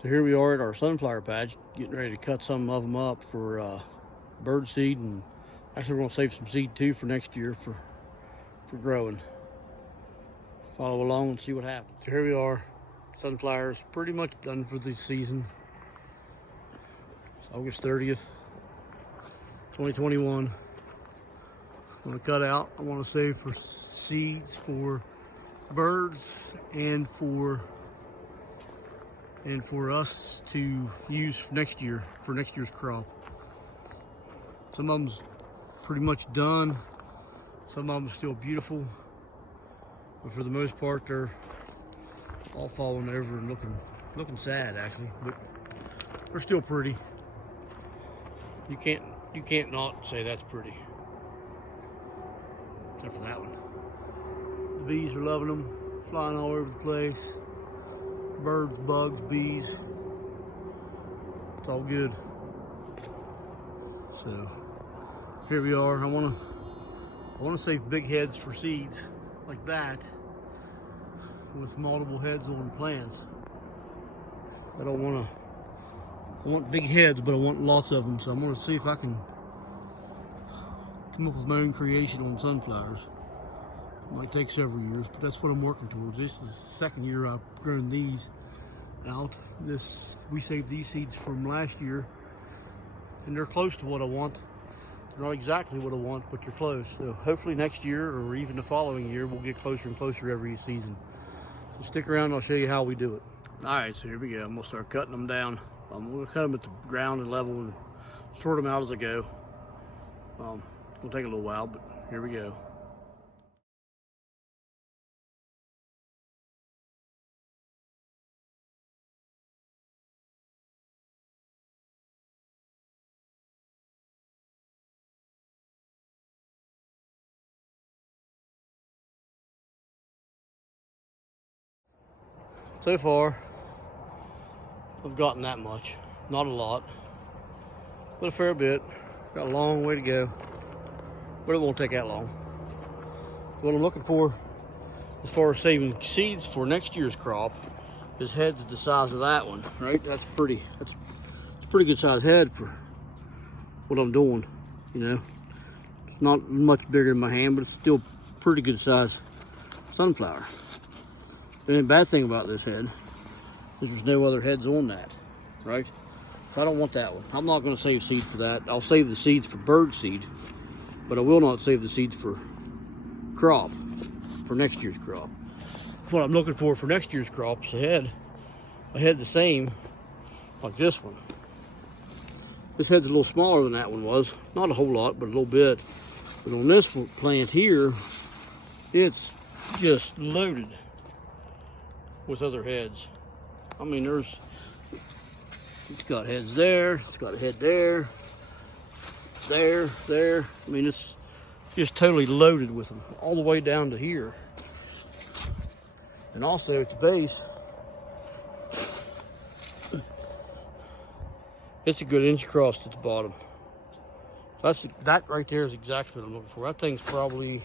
So here we are at our sunflower patch, getting ready to cut some of them up for bird seed, and actually we're gonna save some seed too for next year for growing. Follow along and see what happens. So here we are, sunflowers pretty much done for the season. It's August 30th, 2021. I'm gonna cut out. I want to save for seeds for birds and for us to use next year for next year's crop. Some of them's pretty much done. Some of them are still beautiful, but for the most part, they're all falling over and looking sad actually. But they're still pretty. You can't not say that's pretty. Except for that one. The bees are loving them, flying all over the place. Birds, bugs, bees. It's all good. So here we are. I want to save big heads for seeds like that with multiple heads on plants. I want big heads, but I want lots of them. So I'm going to see if I can come up with my own creation on sunflowers. It might take several years, but that's what I'm working towards. This is the second year I've grown these out. We saved these seeds from last year, and they're close to what I want. They're not exactly what I want, but they're close. So hopefully next year or even the following year, we'll get closer and closer every season. So stick around and I'll show you how we do it. All right, so here we go. I'm gonna start cutting them down. I'm gonna cut them at the ground and level and sort them out as I go. It's gonna take a little while, but here we go. So far, I've gotten that much. Not a lot, but a fair bit. Got a long way to go, but it won't take that long. What I'm looking for as far as saving seeds for next year's crop is heads the size of that one, right? That's a pretty good size head for what I'm doing, you know. It's not much bigger than my hand, but it's still pretty good size sunflower. The bad thing about this head is there's no other heads on that, right? So I don't want that one. I'm not going to save seed for that. I'll save the seeds for bird seed, but I will not save the seeds for crop, for next year's crop. What I'm looking for next year's crop is a head the same like this one. This head's a little smaller than that one was. Not a whole lot, but a little bit. But on this plant here, it's just loaded with other heads. I mean, it's got heads there, it's got a head there, there. I mean, it's just totally loaded with them, all the way down to here. And also at the base, it's a good inch across at the bottom. That right there is exactly what I'm looking for. That thing's probably,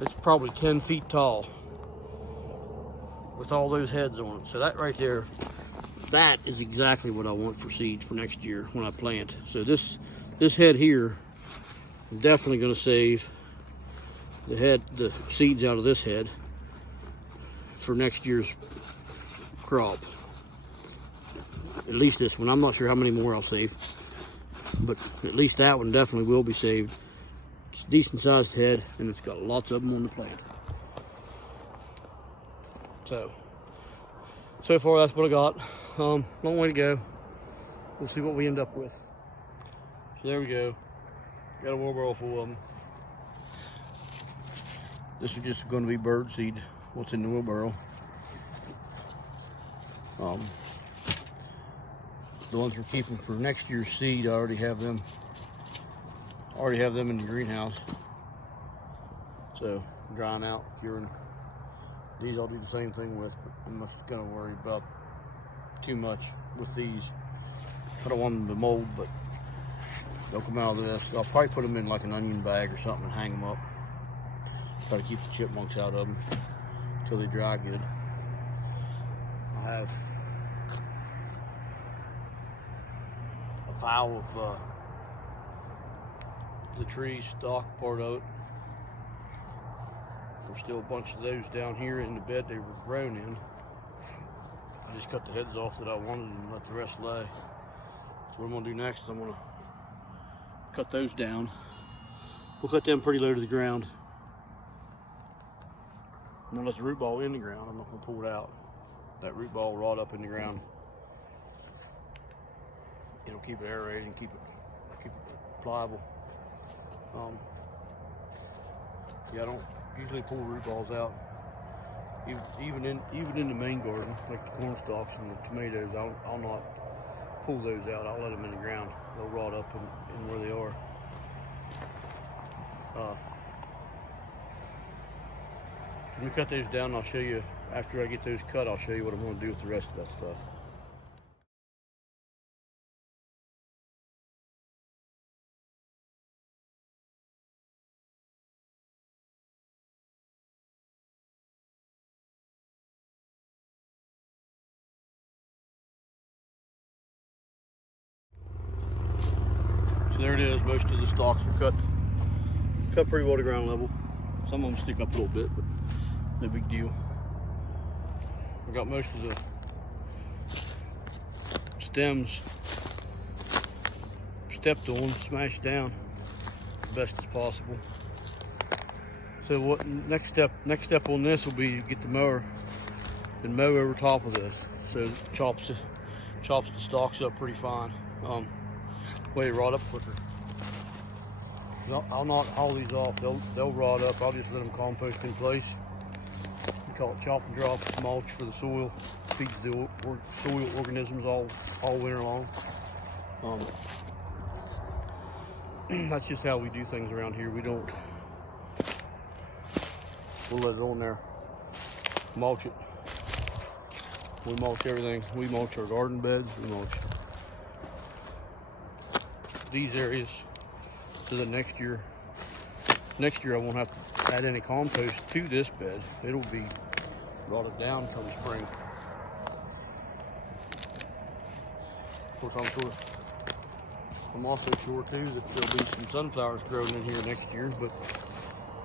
it's probably 10 feet tall with all those heads on it. So that right there, that is exactly what I want for seeds for next year when I plant. So this head here, I'm definitely going to save the seeds out of this head for next year's crop. At least this one. I'm not sure how many more I'll save, but at least that one definitely will be saved. It's a decent sized head, and it's got lots of them on the plant. So far that's what I got. Long way to go. We'll see what we end up with. So there we go. Got a wheelbarrow full of them. This is just going to be bird seed, what's in the wheelbarrow. The ones we're keeping for next year's seed, I already have them in the greenhouse. So drying out, curing. These I'll do the same thing with, but I'm not gonna worry about too much with these. I don't want them to mold, but they'll come out of this. I'll probably put them in like an onion bag or something and hang them up. Try to keep the chipmunks out of them. until they dry good. I have a pile of the tree stalk part of it. There's still a bunch of those down here in the bed they were grown in. I just cut the heads off that I wanted and let the rest lay. So what I'm gonna do next is I'm gonna cut those down. We'll cut them pretty low to the ground. I'm gonna let the root ball in the ground. I'm not gonna pull it out. That root ball will rot up in the ground. It'll keep it aerated and keep it pliable. Yeah, I don't usually pull root balls out. Even in the main garden, like the corn stalks and the tomatoes, I'll not pull those out. I'll let them in the ground. They'll rot up in where they are. Let me cut those down and I'll show you, after I get those cut, I'll show you what I'm going to do with the rest of that stuff. So there it is, most of the stalks are cut pretty well to ground level. Some of them stick up a little bit, but no big deal. I got most of the stems stepped on, smashed down as best as possible. So what next step on this will be to get the mower and mow over top of this, so it chops the stalks up pretty fine. Way they rot up quicker. I'll not haul these off. They'll rot up. I'll just let them compost in place. We call it chop and drop. It's mulch for the soil. Feeds the soil organisms all winter long. That's just how we do things around here. We'll let it on there. Mulch it. We mulch everything. We mulch our garden beds. We mulch these areas. So that next year I won't have to add any compost to this bed. It'll be rotted down come spring. Of course, I'm also sure too that there'll be some sunflowers growing in here next year, but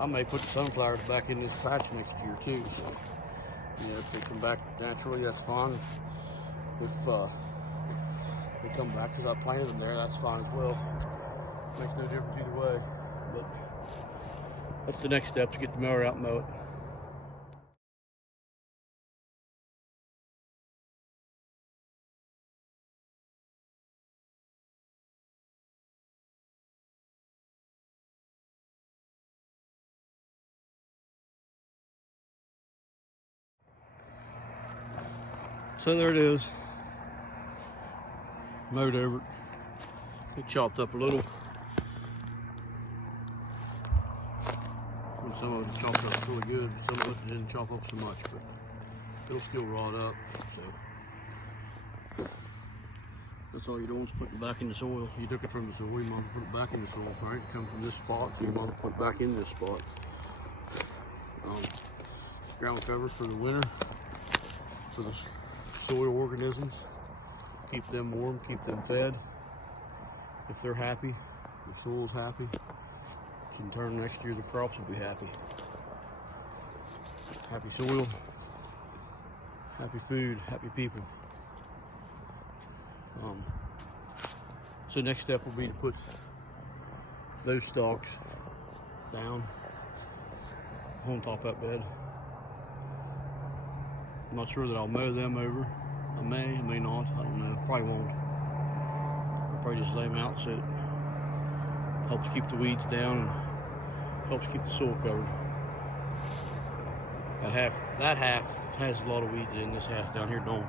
I may put the sunflowers back in this patch next year too. So, if they come back naturally, that's fine. If they come back because I planted them there, that's fine as well. Makes no difference either way, but that's the next step, to get the mower out and mow it. So there it is, mowed over it. It chopped up a little. And some of it chopped up really good. Some of it didn't chop up so much, but it'll still rot up. So that's all you're doing is putting it back in the soil. You took it from the soil, you might put it back in the soil, right? It comes from this spot, so you might put it back in this spot. Ground cover for the winter, for the soil organisms. Keep them warm, keep them fed. If they're happy, the soil's happy, in turn next year the crops will be happy. Happy soil, happy food, happy people. So next step will be to put those stalks down on top of that bed. I'm not sure that I'll mow them over. I may not, I don't know, probably won't. I'll probably just lay them out so it helps keep the weeds down and helps keep the soil covered. That half has a lot of weeds in, this half down here don't.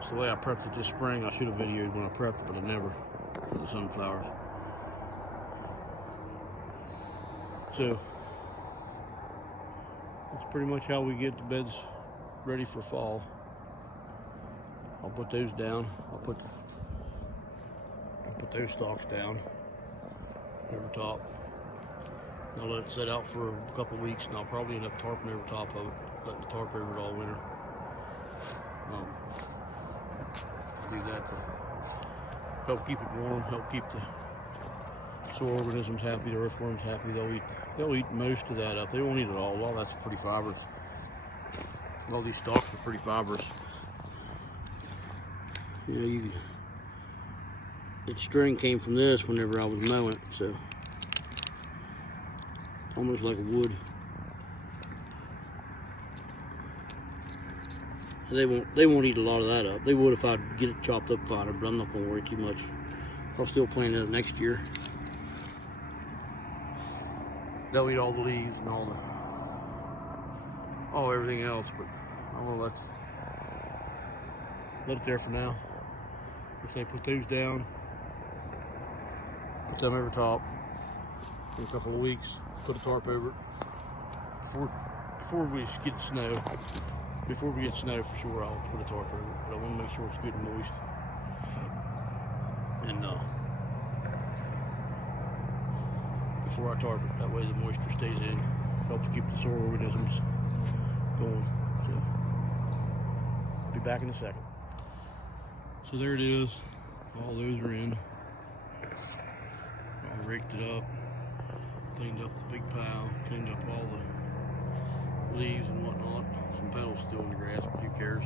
It's the way I prepped it this spring. I should have videoed when I prepped it, but I never, for the sunflowers. So that's pretty much how we get the beds ready for fall. I'll put those down. I'll put those stalks down over top. I'll let it sit out for a couple weeks, and I'll probably end up tarping over top of it, letting the tarp over it all winter. Do that to help keep it warm, help keep the soil organisms happy, the earthworms happy. They'll eat most of that up. They won't eat it all. A lot of that's pretty fibrous. All these stalks are pretty fibrous. You know, its string came from this whenever I was mowing it, so almost like a wood. So they won't eat a lot of that up. They would if I'd get it chopped up finer, but I'm not gonna worry too much. I'll still plant it next year. They'll eat all the leaves and everything else, but I'm gonna let it there for now. If they put those down, put them over top. In a couple of weeks, put a tarp over it. Before we get snow. Before we get snow, for sure, I'll put a tarp over it, but I want to make sure it's good and moist. And before I tarp it, that way the moisture stays in, helps keep the soil organisms going. So, be back in a second. So there it is. All those are in. I raked it up, cleaned up the big pile, cleaned up all the leaves and whatnot. Some petals still in the grass, but who cares?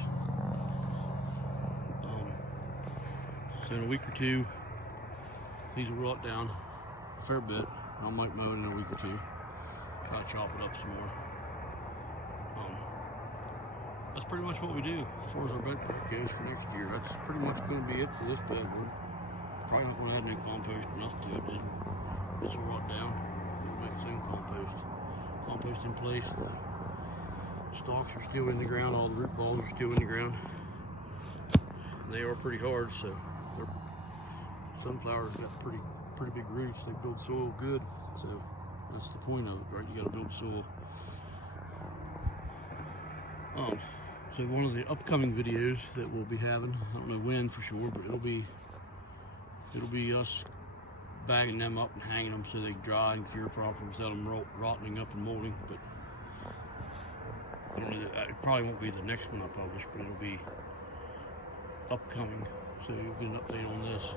So in a week or two, these will rot down a fair bit. I might mow it in a week or two. Try to chop it up some more. That's pretty much what we do as far as our bed prep goes for next year. That's pretty much going to be it for this bed. We're probably not going to add any compost or nothing to it. This will rot down. It'll make its own compost. Compost in place. The stalks are still in the ground. All the root balls are still in the ground. And they are pretty hard, so sunflowers got pretty big roots. They build soil good, so that's the point of it, right? You got to build soil. So one of the upcoming videos that we'll be having, I don't know when for sure, but it'll be us bagging them up and hanging them so they dry and cure properly without them rotting up and molding. But I don't know, it probably won't be the next one I publish, but it'll be upcoming, so you'll get an update on this.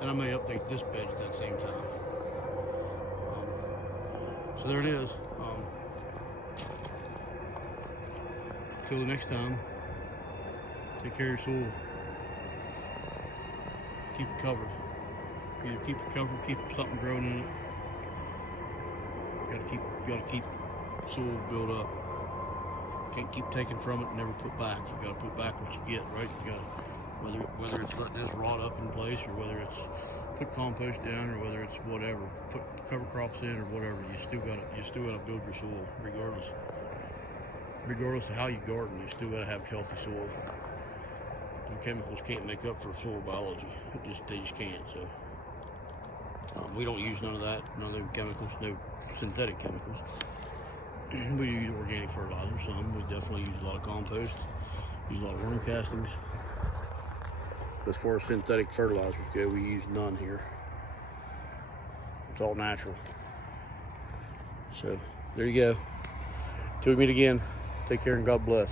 And I may update this bed at that same time. So there it is. Till the next time, take care of your soil. Keep it covered. Either keep it covered, keep something growing in it. Gotta keep soil built up. Can't keep taking from it and never put back. You gotta put back what you get, right? You gotta, whether it's letting this rot up in place, or whether it's put compost down, or whether it's whatever, put cover crops in, or whatever. You still gotta build your soil, regardless of how you garden. You still gotta have healthy soil. And chemicals can't make up for soil biology. They just can't. So we don't use none of that, none of those chemicals, no synthetic chemicals. We use organic fertilizer, some. We definitely use a lot of compost, use a lot of worm castings. As far as synthetic fertilizers go, we use none here. It's all natural. So there you go. Till we meet again, take care and God bless.